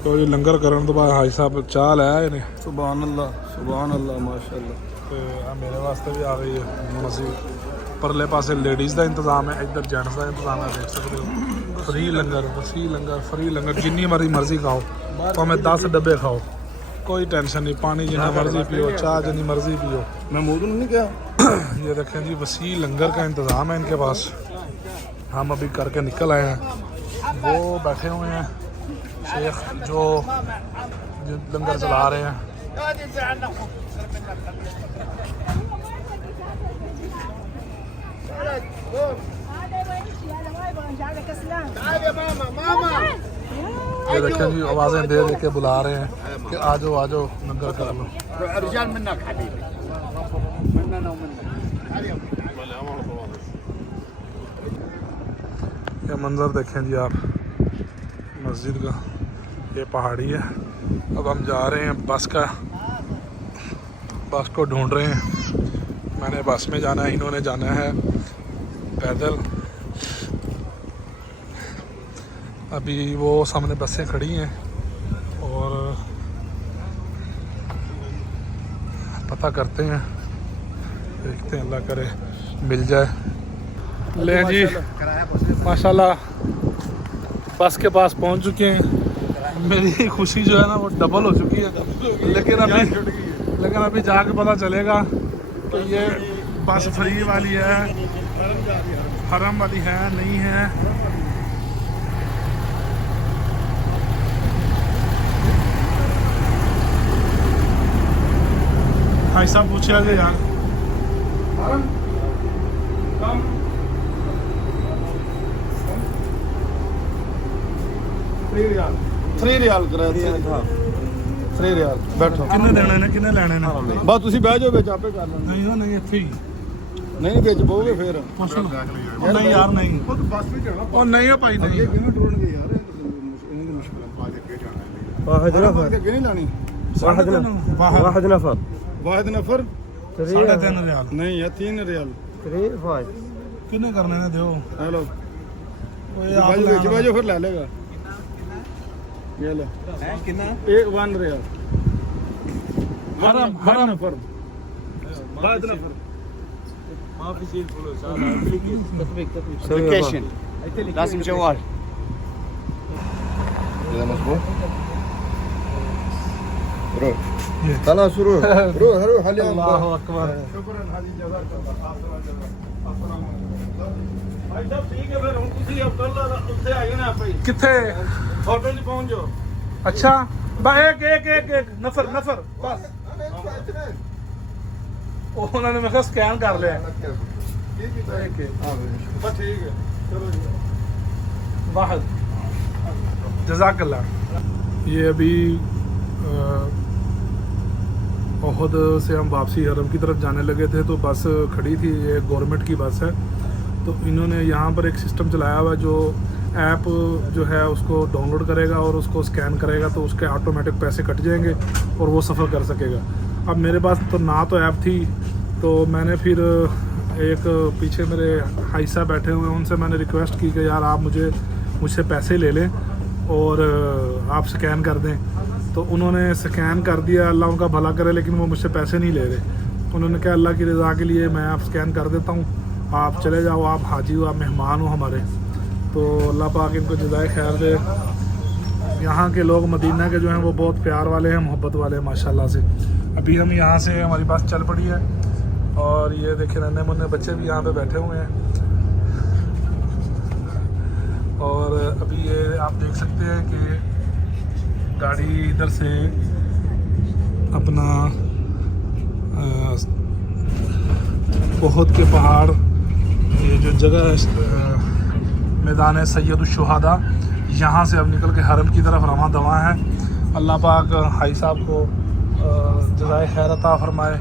तो जी लंगर करन तो बाद हाजी साहब चाह लाया इन्हें। सुभान अल्लाह माशाअल्लाह। तो मेरे वास्ते भी आ गई है मसीह। परले पासे लेडीज़ का इंतजाम है, इधर जेंट्स का इंतजाम है, देख सकते हो। फ्री लंगर फ्री लंगर जिन्नी मर्जी खाओ, भावें 10 डब्बे खाओ, कोई टेंशन नहीं। पानी जितना मर्जी पियो, चाह जितनी मर्जी पियो। मैं मौजूद नहीं क्या। ये देखें जी वसी लंगर का इंतज़ाम है इनके पास। हम अभी करके निकल आए हैं। वो बैठे हुए हैं शेख जो लंगर चला रहे हैं। ये देखें जी आवाज़ें दे दे के बुला रहे हैं कि आ जाओ लंगर कर लो। ये मंज़र देखें जी आप मस्जिद का। ये पहाड़ी है। अब हम जा रहे हैं बस को ढूंढ रहे हैं। मैंने बस में जाना है, इन्होंने जाना है पैदल। अभी वो सामने बसें खड़ी हैं और पता करते हैं, देखते हैं अल्लाह करे मिल जाए। ले जी माशाल्लाह बस के पास पहुंच चुके हैं। मेरी खुशी जो है ना वो डबल हो चुकी है। लेकिन अभी जाके पता चलेगा कि ये बस फ्री वाली है, हरम वाली है नहीं है। भाई साहब पूछे आगे यार। थ्री रियाल कराया 3 रियाल। बैठो किन्ने देने ने किन्ने लेने ने? बस तुसी बह जाओ विच आपे कर लेना। नहीं नहीं इत्थे ही नहीं विच बोगे फिर पुछ लो। नहीं यार नहीं बस भी जाना ओ नहीं हो भाई नहीं। किवें टुरनगे यार इन्हें दी मुश्किल है। आज अगे जाना है वाहिद नफर अगे नहीं लानी। वाहिद नफर 3.5 रियाल नहीं या 3 रियाल 3 5 किन्ने करने ने दियो। हेलो ओए आप बाजू फिर ले लेगा। ये ले है कितना 1 रियाल हरम नफर वाहिद नफर ما في شيء فلوس هذا تطبيق ابلكيشن لازم جوال كذا مظبوط روح خلاص روح اليوم الله اكبر। شكرا هذه جزاك الله السلام भाई साहब ठीक है फिर हम किसी अब्दुल्ला उससे आए ना भाई किथे होटल में पहुंच जाओ। अच्छा बा एक नफर बस उन्होंने मैं स्कैन कर लिया। बस ठीक है चलो वाहिद जज़ाकल्लाह। ये अभी ओहद से हम वापसी हरम की तरफ जाने लगे थे तो बस खड़ी थी। ये गवर्नमेंट की बस है। तो इन्होंने यहाँ पर एक सिस्टम चलाया हुआ जो ऐप जो है उसको डाउनलोड करेगा और उसको स्कैन करेगा तो उसके ऑटोमेटिक पैसे कट जाएंगे और वो सफ़र कर सकेगा। अब मेरे पास तो ना तो ऐप थी तो मैंने फिर एक पीछे मेरे हाई साहब बैठे हुए हैं उनसे मैंने रिक्वेस्ट की कि यार आप मुझसे पैसे ले लें और आप स्कैन कर दें। तो उन्होंने स्कैन कर दिया, अल्लाह उनका भला करे, लेकिन वो मुझसे पैसे नहीं ले रहे। उन्होंने कहा अल्लाह की रज़ा के लिए मैं आप स्कैन कर देता हूँ, आप चले जाओ, आप हाजी हो, आप मेहमान हो हमारे। तो अल्लाह पाक इनको जज़ाए खैर दे। यहाँ के लोग मदीना के जो हैं वो बहुत प्यार वाले हैं, मोहब्बत वाले हैं माशाल्लाह से। अभी हम यहाँ से हमारी बस चल पड़ी है और ये देखे नन्हे मुन्ने बच्चे भी यहाँ पे बैठे हुए हैं। और अभी ये आप देख सकते हैं कि गाड़ी इधर से अपना ओहद के पहाड़, ये जो जगह है मैदान सैयदुश्शुहदा, यहाँ से अब निकल के हरम की तरफ रवां दवा है। अल्लाह पाक हाई साहब को जज़ाए खैर अता फरमाए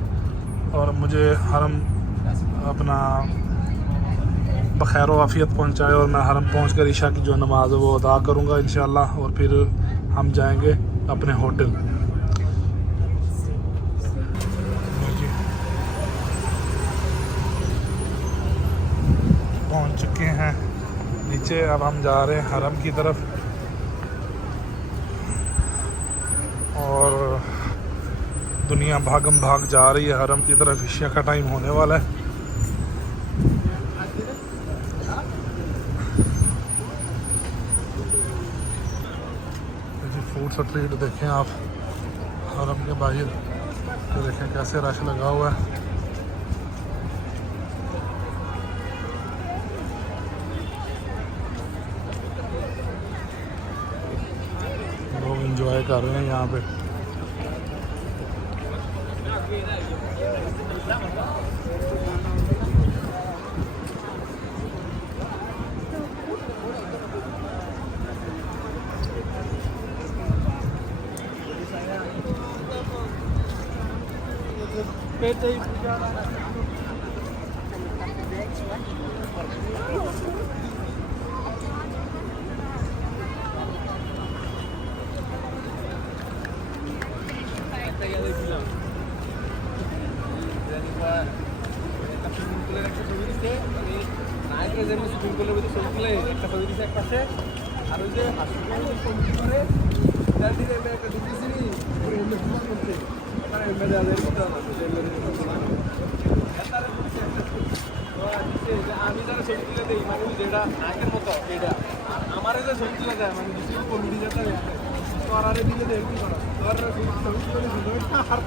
और मुझे हरम अपना बखैर वाफ़ियत पहुँचाए और मैं हरम पहुँच कर ईशा की जो नमाज़ है वो अदा करूँगा इंशाअल्लाह और फिर हम जाएंगे अपने होटल। पहुँच चुके हैं नीचे। अब हम जा रहे हैं हरम की तरफ। दुनिया भागम भाग जा रही है हरम की तरफ। इशिया का टाइम होने वाला है। जी फूड स्ट्रीट देखें आप हरम के बाहर, तो देखें कैसे रश लगा हुआ है। लोग एंजॉय कर रहे हैं यहाँ पे। আমি যারা ছবি তুলে দেই মানে যেটা আগের মতো এটা আর আমারে যে ছবি তুলে দেয় মানে কিছু কমিটি যেটা তো আর আরে দিলে দেয় কি করা তো আর ছবি তুলে দিল আর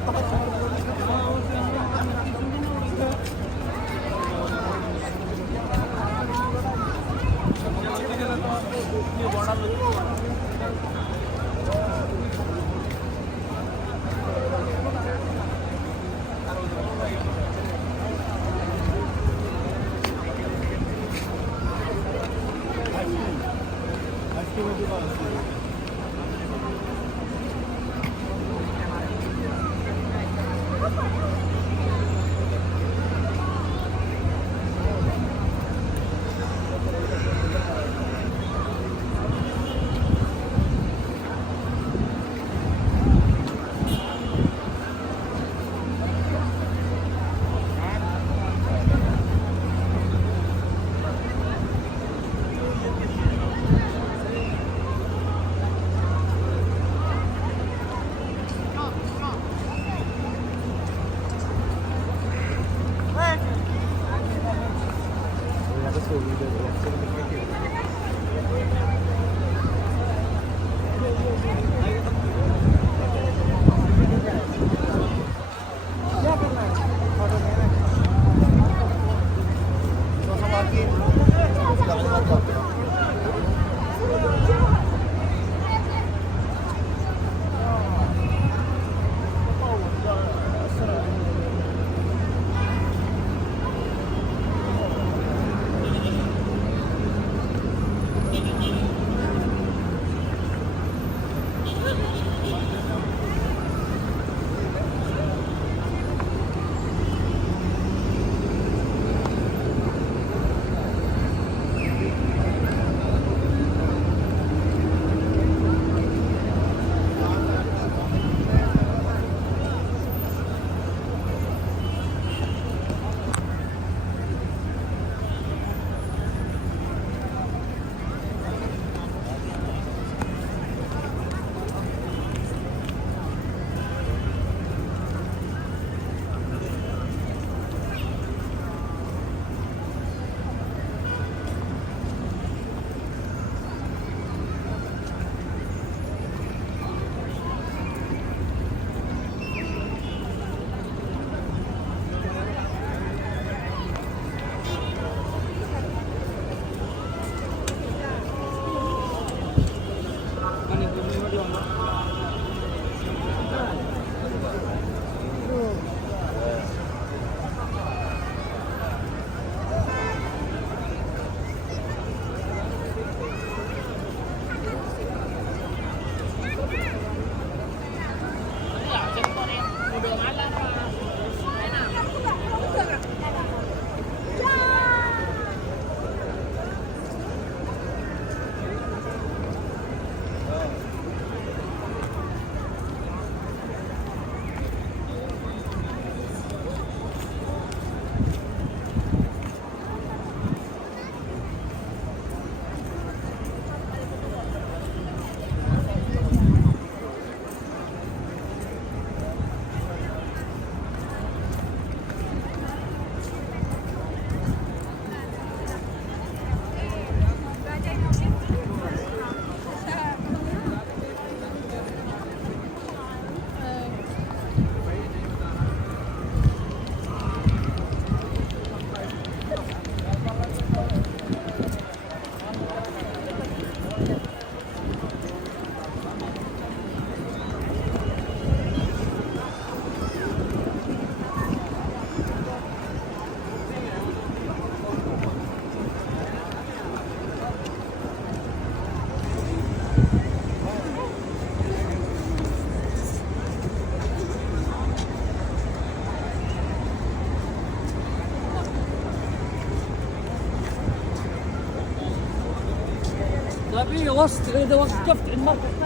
في وسط اذا وقفت عند مركز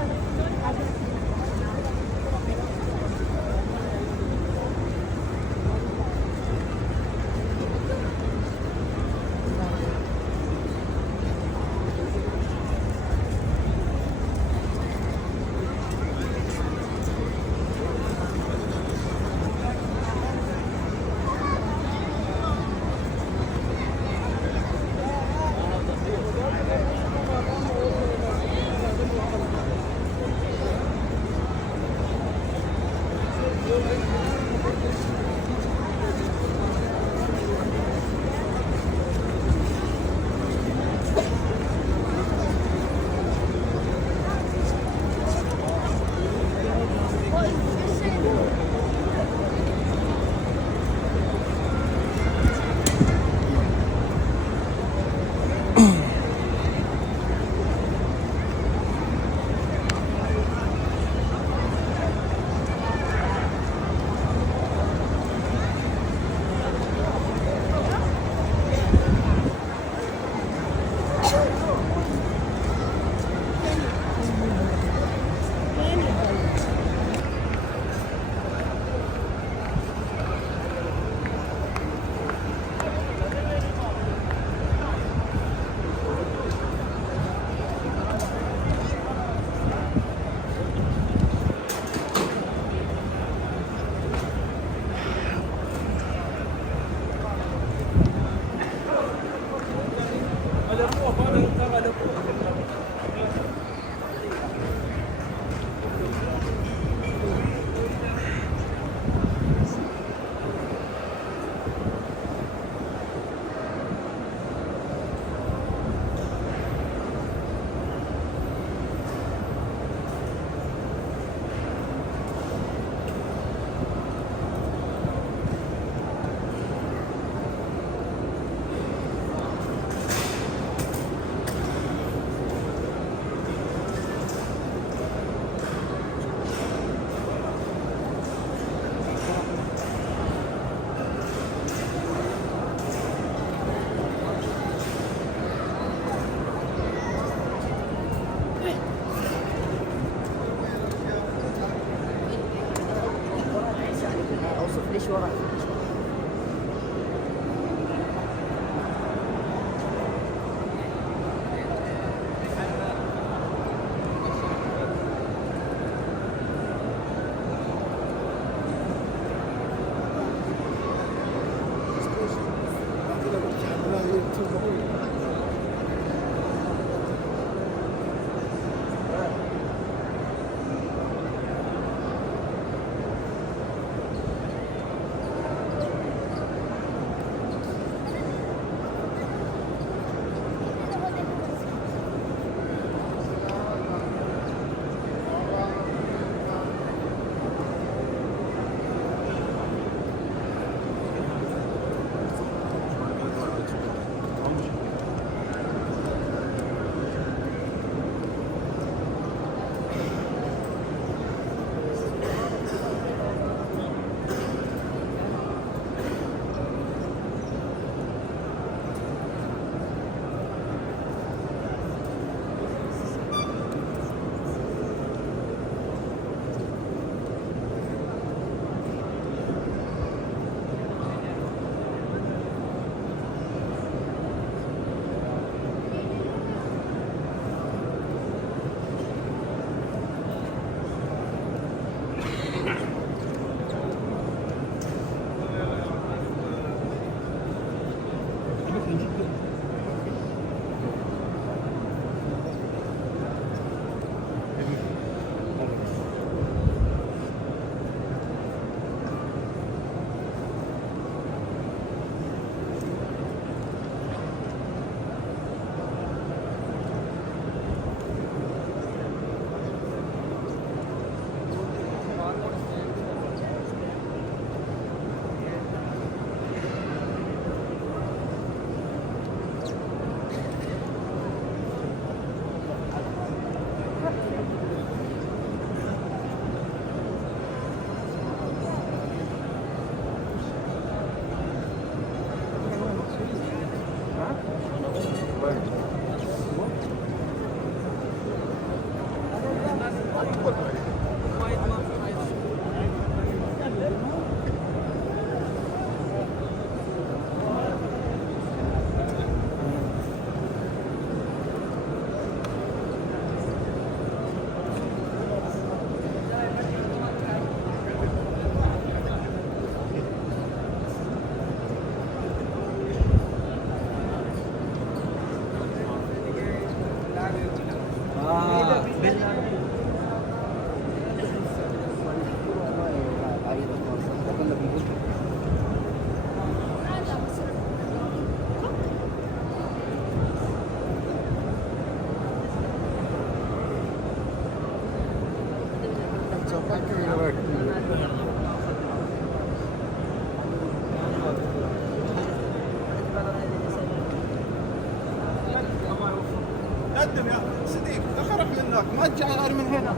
قدم يا صديق تخرب منك ما تجي غير من هنا.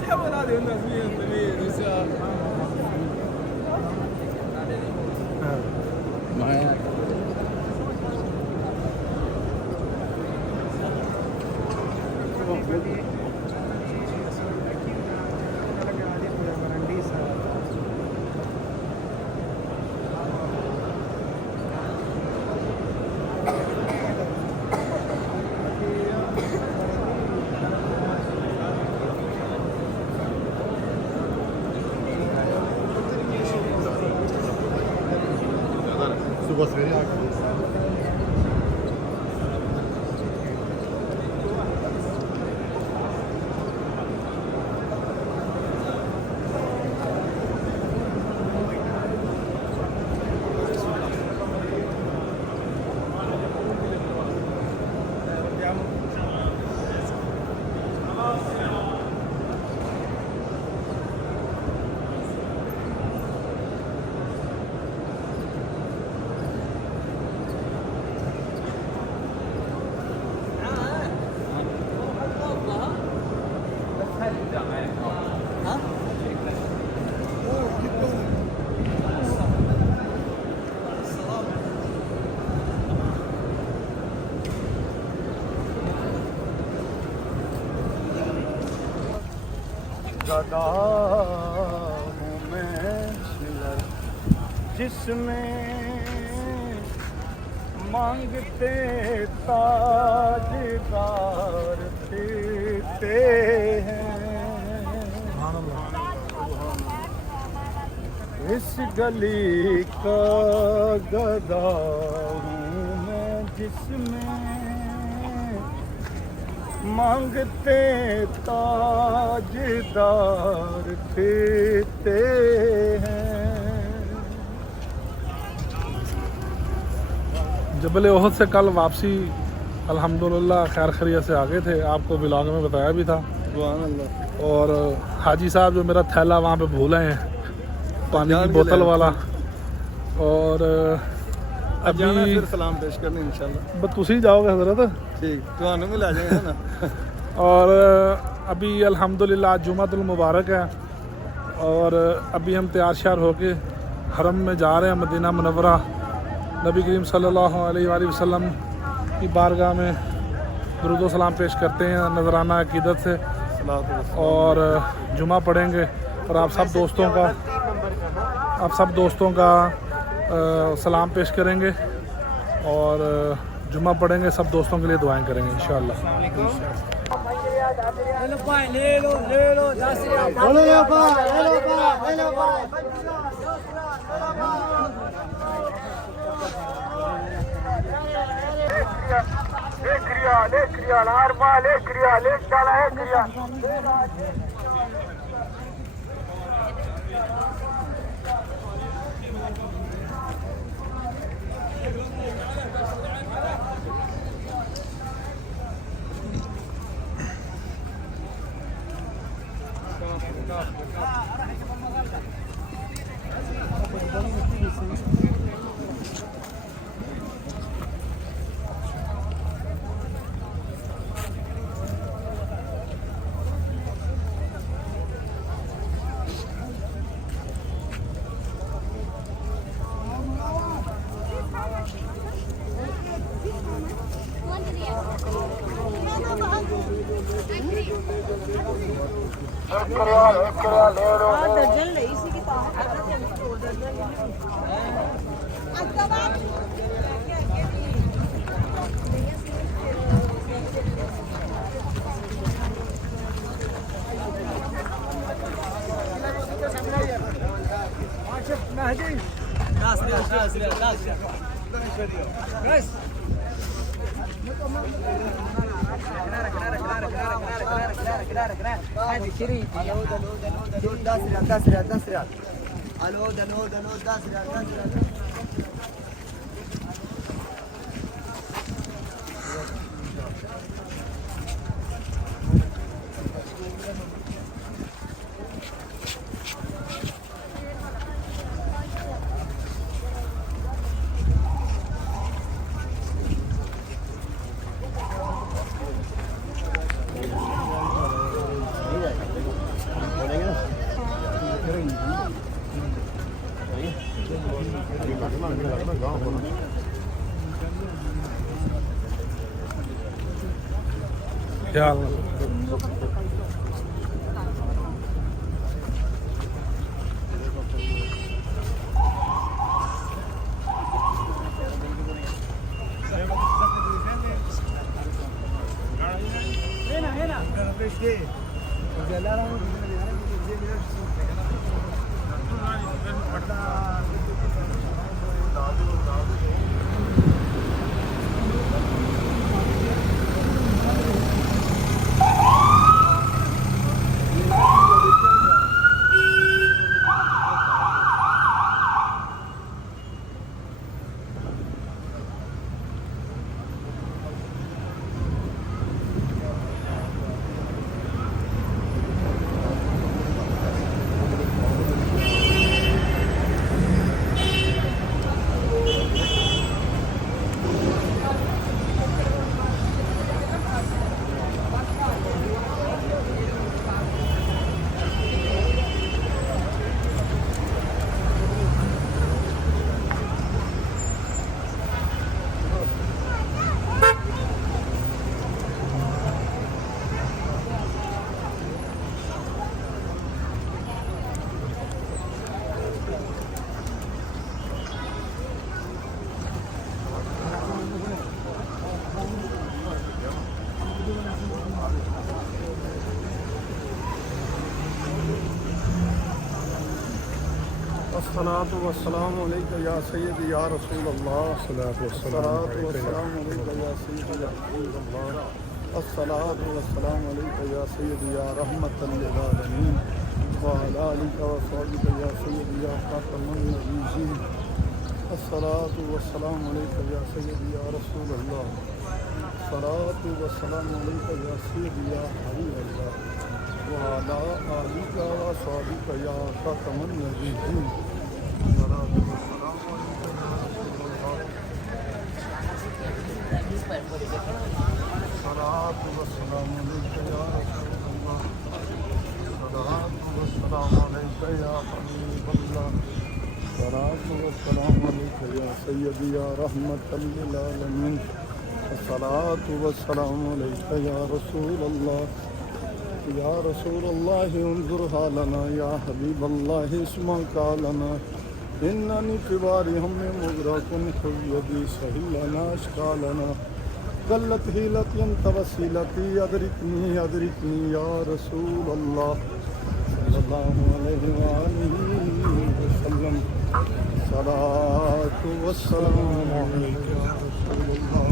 تحول هذه الناس مين يسار गदा हूँ मैं जिसमें मांगते ताजदार देते हैं। इस गली का गदा हूँ मैं जिसमें मांगते ताजदार देते हैं। जबल ओहद से कल वापसी अल्हम्दुलिल्लाह खैर खैरियत से आ गए थे, आपको ब्लॉग में बताया भी था। और हाजी साहब जो मेरा थैला वहाँ पे भूल आए हैं, पानी की बोतल वाला। और अभी फिर सलाम पेश करने इंशाल्लाह। बस तुसी जाओगे हजरत, ठीक तुहानू भी ला जाएंगे ना। और अभी अल्हम्दुलिल्लाह जुमातुल मुबारक है और अभी हम तैयार श्यार होके हरम में जा रहे हैं, मदीना मुनव्वरा नबी करीम सल्लल्लाहु अलैहि वसल्लम की बारगाह में दुरूद व सलाम पेश करते हैं नजराना अकीदत से, और जुमा पढ़ेंगे और आप सब दोस्तों का सलाम पेश करेंगे और जुमा पढ़ेंगे, सब दोस्तों के लिए दुआएं करेंगे इंशाअल्लाह। दर्जन ले इसी की هذه شريط 10 ريال العود العود العود 10 ريال 10 ريال. क्या हाल है? अस्सलातु वस्सलामु अलैका या सय्यदी या रसूल अल्लाह। अस्सलातु वस्सलामु अलैका या सय्यदी या रसूल अल्लाह। अस्सलातु वस्सलामु अलैका या सय्यदी या रहमतल लिल आलमीन व अला आलिका व सहबिका या सय्यदी या खातमुन नबिय्यीन। अस्सलातु वस्सलामु अलैका या सय्यदी या रसूल अल्लाह। अस्सलातु वस्सलामु अलैका या सय्यदी या हबीब अल्लाह व अला आलिका व सहबिका या खातमुन नबिय्यीन। सय्यदी या रहमतल लिल आलमीन। अस्सलातु वस्सलामु अलैका या रसूल अल्लाह। या रसूल अल्लाह उन्जुर हालना या हबीब अल्लाह इस्मा कालना इन्ननी फिबारी हमें मुगरकुन खुद यदी सहिलना अशकालना गलत हिलती तवसीलती अदरिकनी अदरिकनी या रसूल अल्लाह सल्लल्लाहु अलैहि वसल्लम। सलातु वस्सलामु अलैका या रसूल अल्लाह।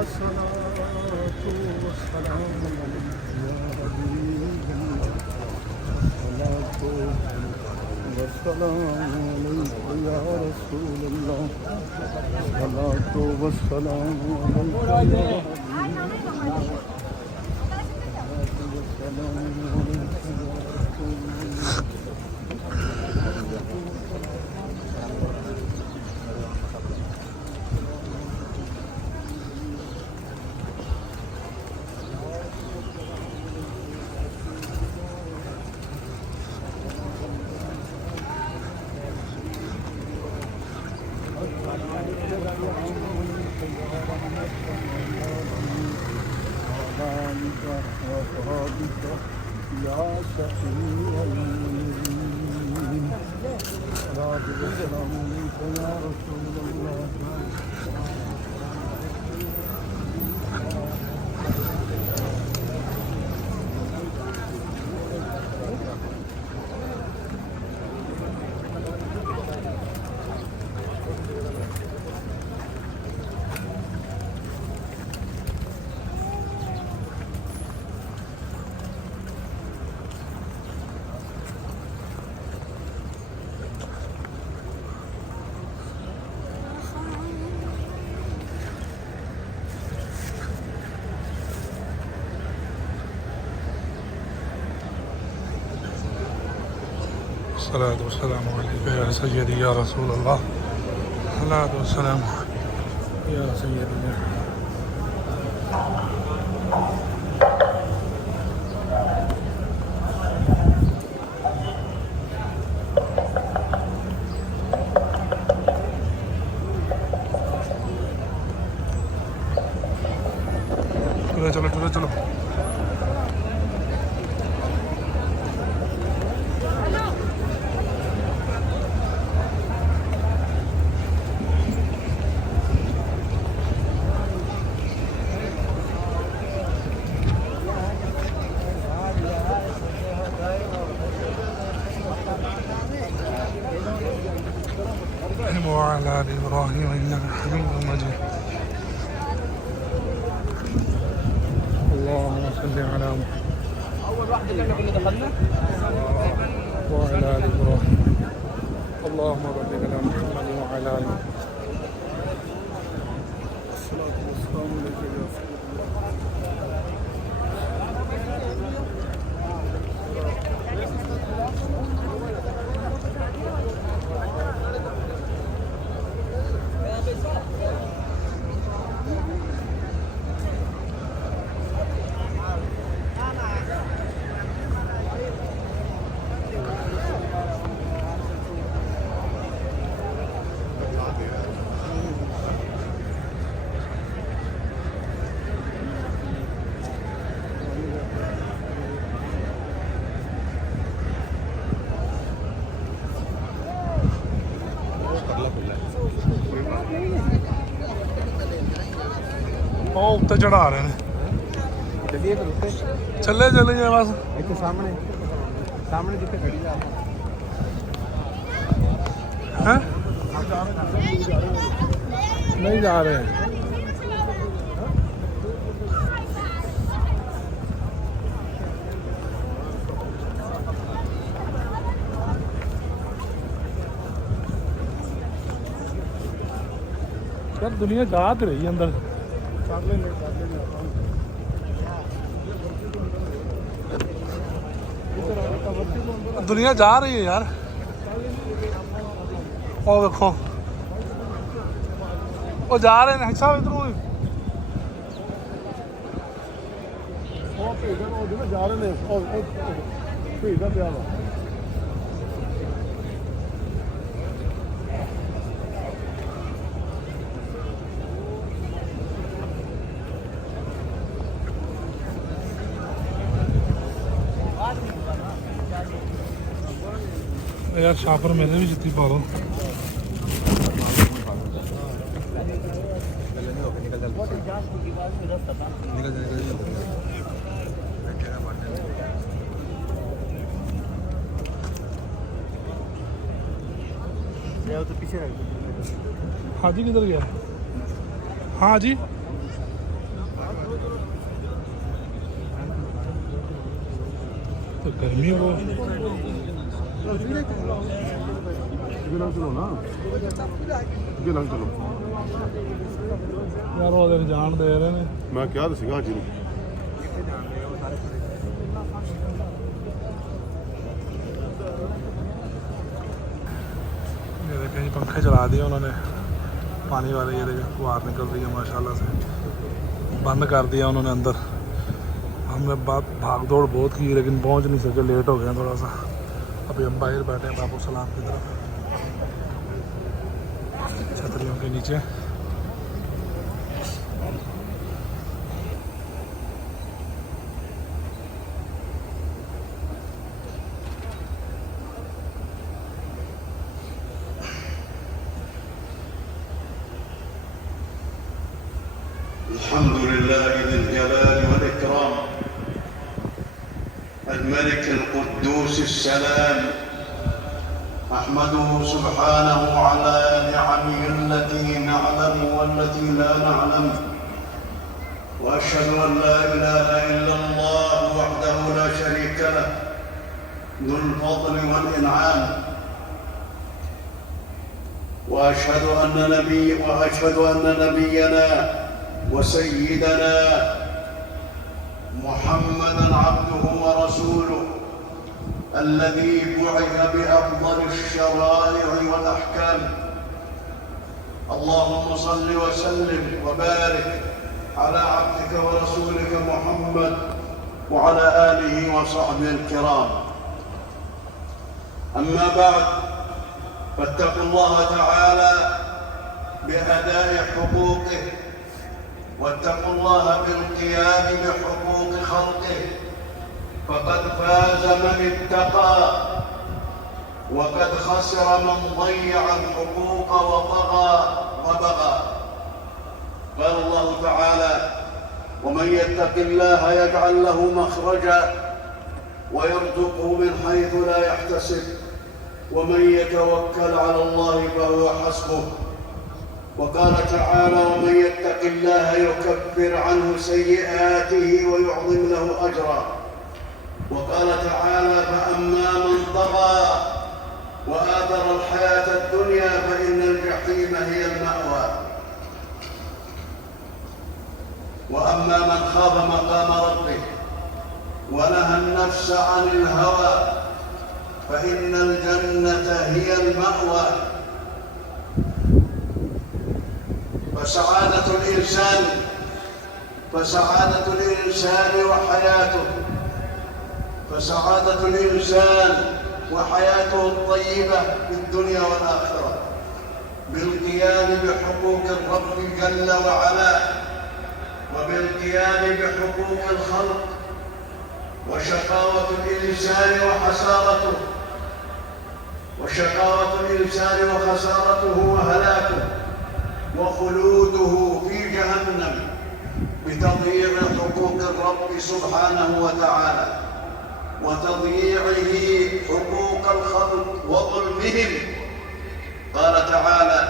अस्सलातु वस्सलामु अलैका या हबीब अल्लाह। सलातु वस्सलामु अलैका या रसूल अल्लाह। सलातु वस्सलामु अलैका या हबीब अल्लाह। अस्सलातु वस्सलामु अलैका या सय्यदी या रसूल अल्लाह, अस्सलातु वस्सलामु या सय्यदी या। चलो चलो चलो। وعلى آل إبراهيم إنك حميد مجيد اللهم صل على محمد وعلى آل إبراهيم اللهم بارك على محمد وعلى آل محمد الصلاة والسلام عليك يا سيدي ਉਹ ਉੱਤੇ ਚੜਾ ਰਹੇ ਨੇ चलिए फिर उत्ते ਚੱਲੇ ਚੱਲੇ ਜਾ ਬਸ ਇੱਥੇ ਸਾਹਮਣੇ ਜਿੱਥੇ ਖੜੀ ਜਾ ਹੈ ਨਹੀਂ ਜਾ ਰਹੇ यार दुनिया जा तो रही है अंदर दुनिया जा रही है यार और देखो वो जा रहे हैं साहब इधरों जा रहे हैं यार शापर मेरे भी जितनी पा दो तो पीछे रख दो। हाँ जी किधर गया हाँ जी तो गर्मी वो चलो ना चलो यार वो देख जान दे रहे ने मैं क्या दसीगा जी ये देखें जी पंखे चला दिए उन्होंने पानी वाले ये देखें फुहार निकल रही है माशाल्लाह से बंद कर दिया उन्होंने अंदर हमने भाग दौड़ बहुत की लेकिन पहुंच नहीं सके लेट हो गया थोड़ा सा अभी हम बाहर बैठे हैं बाबू सलाम की तरफ छतरियों के नीचे अल्हम्दुलिल्लाह ज़िल जलाल वल इकराम الملك القدوس السلام أحمده سبحانه على نعمه التي نعلم والتي لا نعلم وأشهد أن لا إله إلا الله وحده لا شريك له ذو الفضل والإنعام وأشهد أن نبينا وسيدنا محمدًا عبده ورسوله الذي بعث بأفضل الشرائع والأحكام. اللهم صل وسلم وبارك على عبدك ورسولك محمد وعلى آله وصحبه الكرام. أما بعد، فاتقوا الله تعالى بأداء حقوقه، واتقوا الله بالقيام بحقوق خلقه، فقد فاز من اتقى وقد خسر من ضيع الحقوق وبغى. قال الله تعالى: ومن يتق الله يجعل له مخرجا ويرزقه من حيث لا يحتسب ومن يتوكل على الله فهو حسبه. وقال تعالى: ومن يتق الله يكفر عنه سيئاته ويعظم له أجرا. وقال تعالى: فأما من طغى وآثر الحياة الدنيا فإن الجحيم هي المأوى. وأما من خاف مقام ربه ونهى النفس عن الهوى فإن الجنة هي المأوى. فسعادة الإنسان وحياته الطيبة في الدنيا والآخرة بالقيام بحقوق الرب جل وعلا وبالقيام بحقوق الخلق. وشقاوة الإنسان وخسارته وهلاكه وخلوده في جهنم بتضييع حقوق الرب سبحانه وتعالى وتضييعه حقوق الخلق وظلمهم. قال تعالى: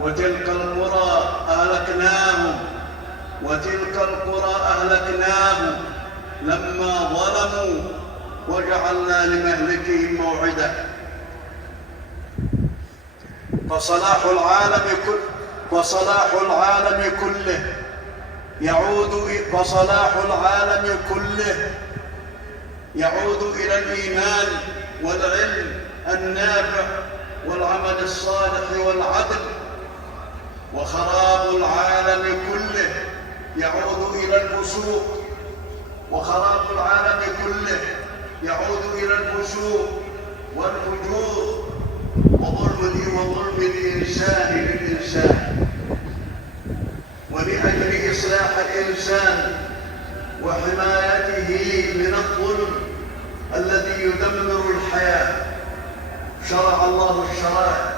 وتلك القرى أهلكناهم لما ظلموا وجعلنا لمهلكهم موعدا. فصلاح العالم كله يعود إلى الإيمان والعلم النافع والعمل الصالح والعدل. وخراب العالم كله يعود إلى الفسوق والفجور وظلم الإنسان للإنسان. ولأجل إصلاح الإنسان وحمايته من الظلم الذي يدمر الحياة شرع الله الشرائع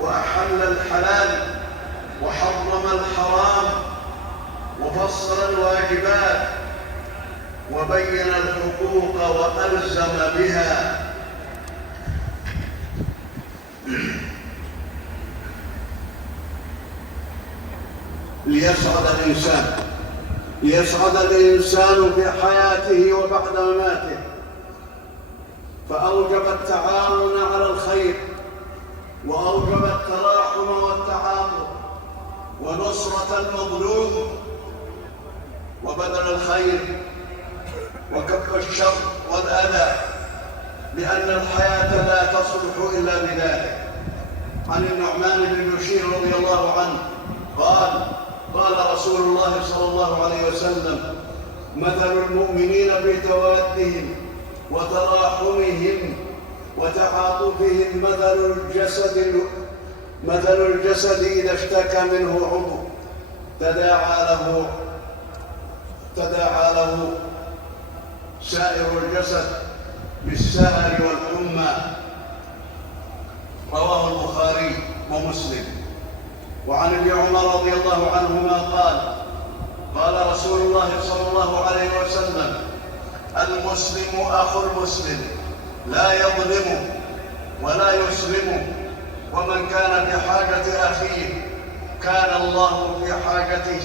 وأحل الحلال وحرم الحرام وفصل الواجبات وبين الحقوق وألزم بها. ليسعد الإنسان في حياته وبعد مماته، فأوجب التعاون على الخير وأوجب التراحم والتعاطف ونصرة المظلوم وبذل الخير وكف الشر والأذى، لأن الحياة لا تصلح إلا بذلك. عن النعمان بن بشير رضي الله عنه قال رسول الله صلى الله عليه وسلم: مثل المؤمنين في توادهم وتراحمهم وتعاطفهم مثل الجسد إذا اشتكى منه عضو تداعى له سائر الجسد بالسهر والحمى. رواه البخاري ومسلم. وعن ابن عمر رضي الله عنهما قال رسول الله صلى الله عليه وسلم: المسلم أخو المسلم لا يظلمه ولا يسلمه، ومن كان في حاجة أخيه كان الله في حاجته،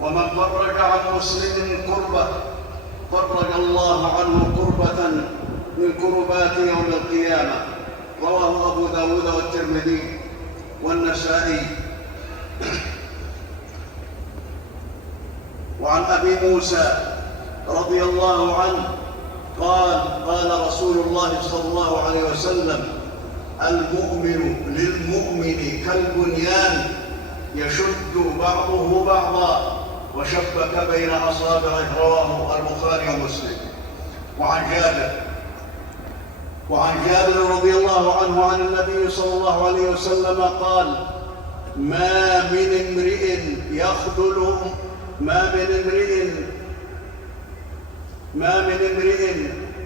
ومن فرج عن مسلم كربة فرج الله عنه كربة من كربات يوم القيامة. رواه أبو داود والترمذي والنسائي. وعن أبي موسى رضي الله عنه قال رسول الله صلى الله عليه وسلم: المؤمن للمؤمن كالبنيان يشد بعضه بعضا وشبك بين أصابعه. رواه البخاري ومسلم. وعن جابر رضي الله عنه عن النبي صلى الله عليه وسلم قال: ما من امرئ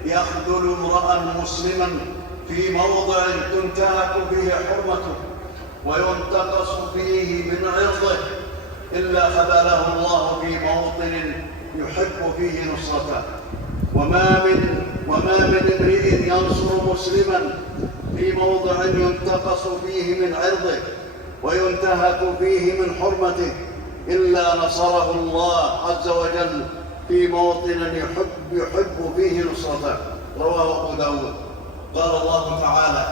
يخذل امرأ مسلما في موضع تنتهك فيه حرمته وينتقص فيه من عرضه إلا خذله الله في موطن يحب فيه نصرته. وما من امرئ ينصر مسلما في موضع ينتقص فيه من عرضه وينتهك فيه من حرمته إلا نصره الله عز وجل في موطن يحب فيه نصرته. رواه أبو داود. قال الله تعالى: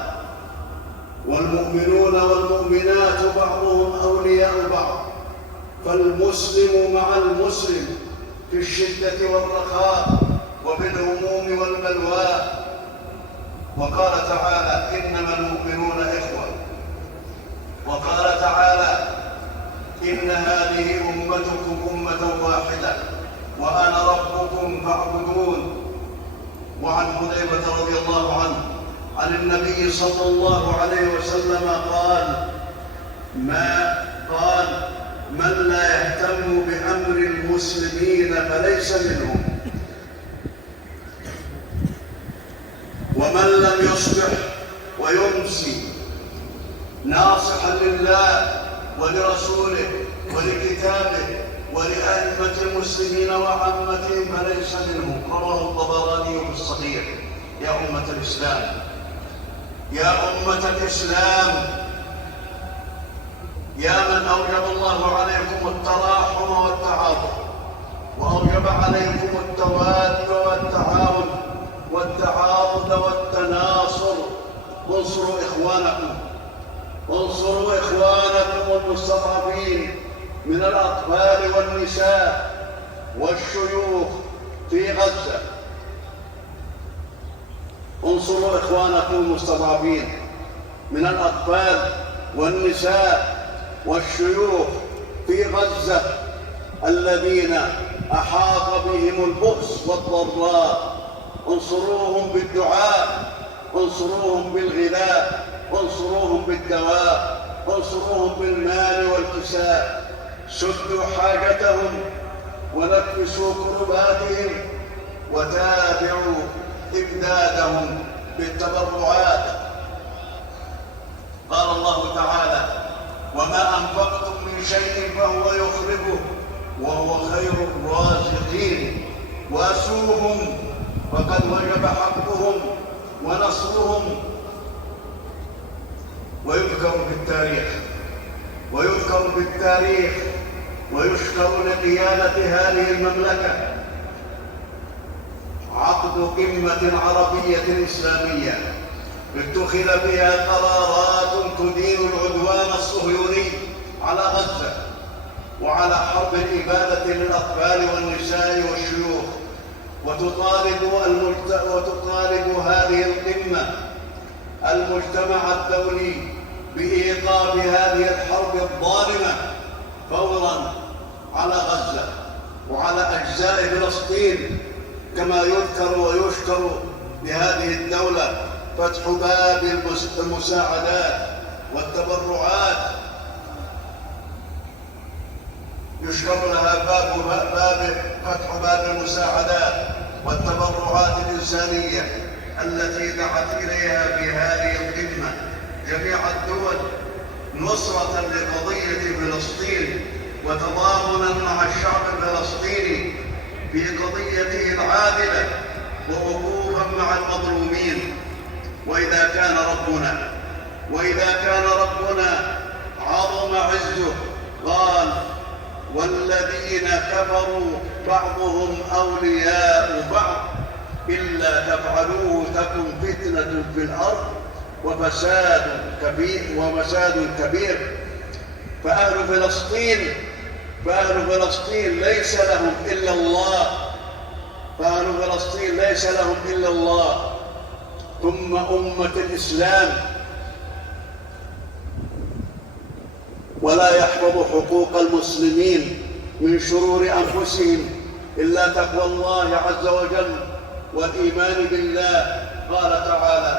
والمؤمنون والمؤمنات بعضهم أولياء بعض فالمسلم مع المسلم في الشدة والرخاء وفي الهموم والبلوى. وقال تعالى: إنما المؤمنون إخوة. وقال تعالى: إن هذه أمتكم أمة واحدة وأنا ربكم فاعبدون. وعن حذيفة رضي الله عنه عن النبي صلى الله عليه وسلم قال: من لا يهتم بأمر المسلمين فليس منهم، ومن لم يصبح ويمسي ناصحا لله ولرسوله ولكتابه ولأئمة المسلمين وعامتهم فليس منهم. رواه الطبراني في الصحيح. يا أمة الإسلام، يا من أوجب الله عليكم التراحم والتعاطف وأوجب عليكم التواد والتعاون والتعاضد والتناصر، انصروا إخوانكم المستضعفين من الأطفال والنساء والشيوخ في غزة. انصروا إخوانكم المستضعفين من الأطفال والنساء والشيوخ في غزة الذين أحاط بهم البؤس والضراء. انصروهم بالدعاء، انصروهم بالغذاء، انصروهم بالدواء، انصروهم بالمال والكساء. سدوا حاجتهم ونفسوا كرباتهم وتابعوا إمدادهم بالتبرعات. قال الله تعالى: وما أنفقتم من شيء فهو يخلفه وهو خير الرازقين. واسوهم فقد وجب حقهم ونصرهم. ويذكر بالتاريخ ويشكر لقيادة هذه المملكة عقد قمة عربية إسلامية اتخذ فيها قرارات تدين العدوان الصهيوني على غزة وعلى حرب الإبادة للأطفال والنساء والشيوخ، وتطالب هذه القمة المجتمع الدولي بإيقاف هذه الحرب الظالمة فوراً على غزة وعلى أجزاء فلسطين. كما يذكر ويشكر بهذه الدولة فتح باب المساعدات والتبرعات، يشكر لها فتح باب المساعدات والتبرعات الإنسانية التي دعت إليها في هذه القمة جميع الدول نصرة لقضية فلسطين وتضامنا مع الشعب الفلسطيني في قضيته العادلة ووقوفا مع المظلومين. وإذا كان ربنا عظم عزه قال: والذين كفروا بعضهم أولياء بعض إلا تفعلوه تكن فتنة في الأرض وفساد كبير. فأهل فلسطين ليس لهم إلا الله فأهل فلسطين ليس لهم إلا الله ثم أمة الإسلام، ولا يحفظ حقوق المسلمين من شرور أنفسهم إلا تقوى الله عز وجل والإيمان بالله. قال تعالى: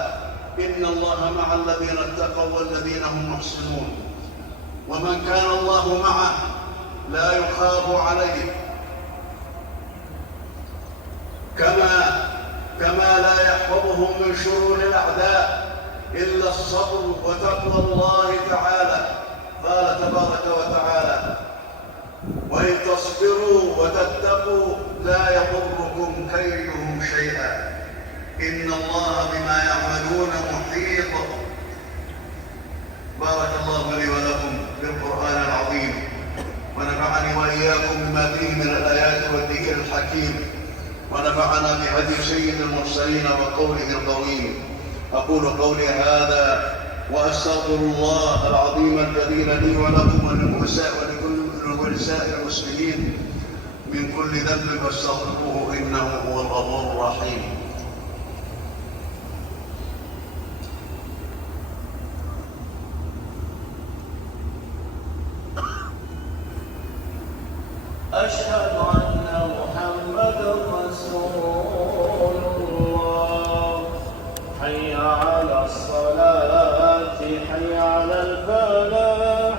إن الله مع الذين اتقوا والذين هم محسنون. ومن كان الله معه لا يخاف عليه، كما لا يحفظهم من شرور الأعداء إلا الصبر وتقوى الله تعالى. قال تبارك وتعالى: وإن تصبروا وتتقوا لا يضركم كيدهم شيئا إن الله بما يعملون محيط. بارك الله لي ولكم بالقرآن العظيم، ونفعني وإياكم بما فيه من الآيات والذكر الحكيم، ونفعنا بهدي سيد المرسلين وقوله القويم. أقول قولي هذا وأستغفر الله العظيم الجليل لي ولكم ولسائر المسلمين من كل ذنب فاستغفروه إنه هو الغفور الرحيم. أشهد أن محمدًا رسول الله. حي على الصلاة حي على الفلاح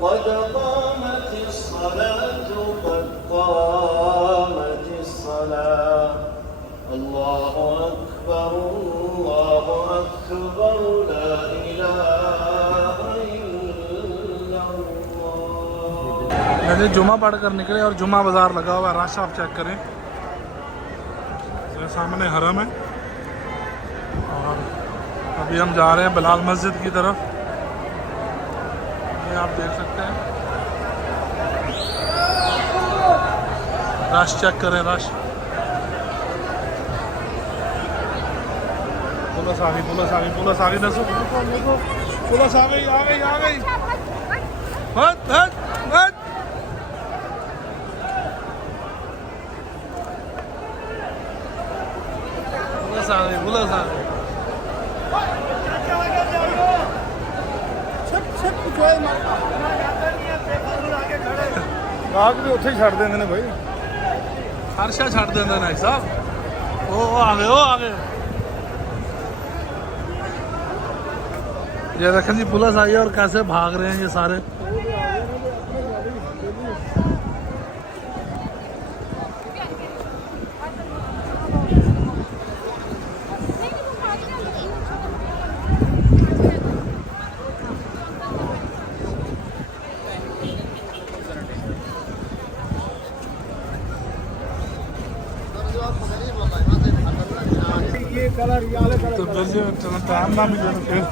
قد قامت الصلاة قد قامت الصلاة. الله أكبر الله أكبر لا إله إلا الله. मैंने जुमा पढ़ कर निकले और जुमा बाज़ार लगा हुआ है। रश आप चेक करें, मेरे सामने हरम है और अभी हम जा रहे हैं बिलाल मस्जिद की तरफ। ये आप देख सकते हैं, रश चेक करें, रश। पुलिस आ गई, पुलिस आ गई, पुलिस आ गई। दसो पुलिस आ गई, आ गई, आ गई। हट हट हट। पुलिस आ गई, पुलिस आ गई। ਆਗ ਵੀ ਉੱਥੇ ਹੀ ਛੱਡ ਦਿੰਦੇ ਨੇ ਭਾਈ। हर्षा छड़ देंगे ना साहब। ओ आ गए, ओ आ गए। ये देखें जी, पुलिस आई है और कैसे भाग रहे हैं ये सारे। तो चलो टाइम ना मिले तो फिर